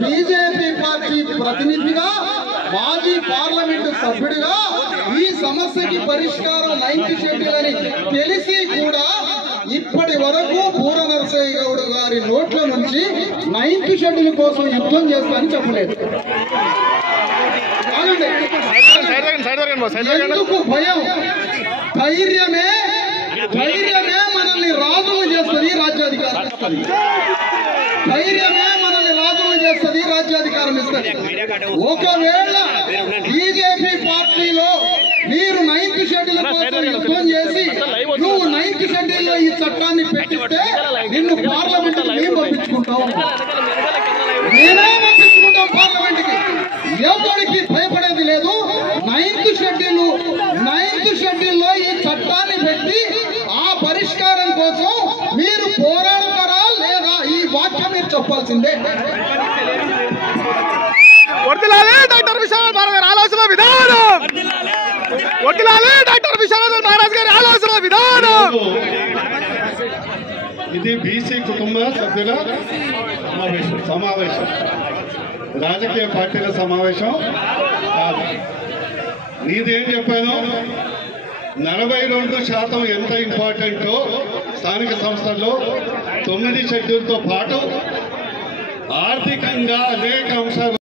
BJP party ప్రతినిధిగా మాజీ parliament సభ్యుడిగా ఈ సమస్యకి పరిష్కారం 9th షెడ్యూల్ అని తెలిసి కూడా ఇప్పటి వరకు పూర నరసయ్య గౌడ్ గారి నోట్ల నుంచి 9th షెడ్యూల్ కోసం యుద్ధం చేస్తానని చెప్పలేదు. ఎందుకు భయం? ధైర్యమే మనల్ని రాజులు చేస్తుంది, రాజ్యాధికారం ఇస్తుంది. ధైర్యమే మనల్ని రాజులు చేస్తుంది, రాజ్యాధికారం ఇస్తుంది. ఒకవేళ బీజేపీ పార్టీలో మీరు 9th షెడ్యూల్ కోసం యుద్ధం చేసి నువ్వు 9th షెడ్యూల్ లో ఈ చట్టాన్ని పెట్టిస్తే నిన్ను పార్లమెంట్ మేము పంపించుకుంటాం, నేనే పంపించుకుంటాం పార్లమెంట్ కి. ఎవరికి భయపడేది లేదు. 9th షెడ్యూల్ లో ఈ చట్టాన్ని పెట్టి ఆ పరిష్కారం కోసం మీరు పోరాడతారా లేదా? ఈ వాక్యం మీరు చెప్పాల్సిందే. డాక్టర్ విశ్వనాథ్ గారి ఆలోచన విధానం, డాక్టర్ విశ్వనాథ్ మహారాజ్ గారి ఆలోచన విధానం. ఇది బీసీ కుటుంబ సభ్యుల సమావేశం, రాజకీయ పార్టీల సమావేశం కాదు. నీదేం చెప్పాను? 42% ఎంత ఇంపార్టెంటో స్థానిక సంస్థల్లో 9 షెడ్యూల్తో పాటు ఆర్థికంగా అనేక అంశాలు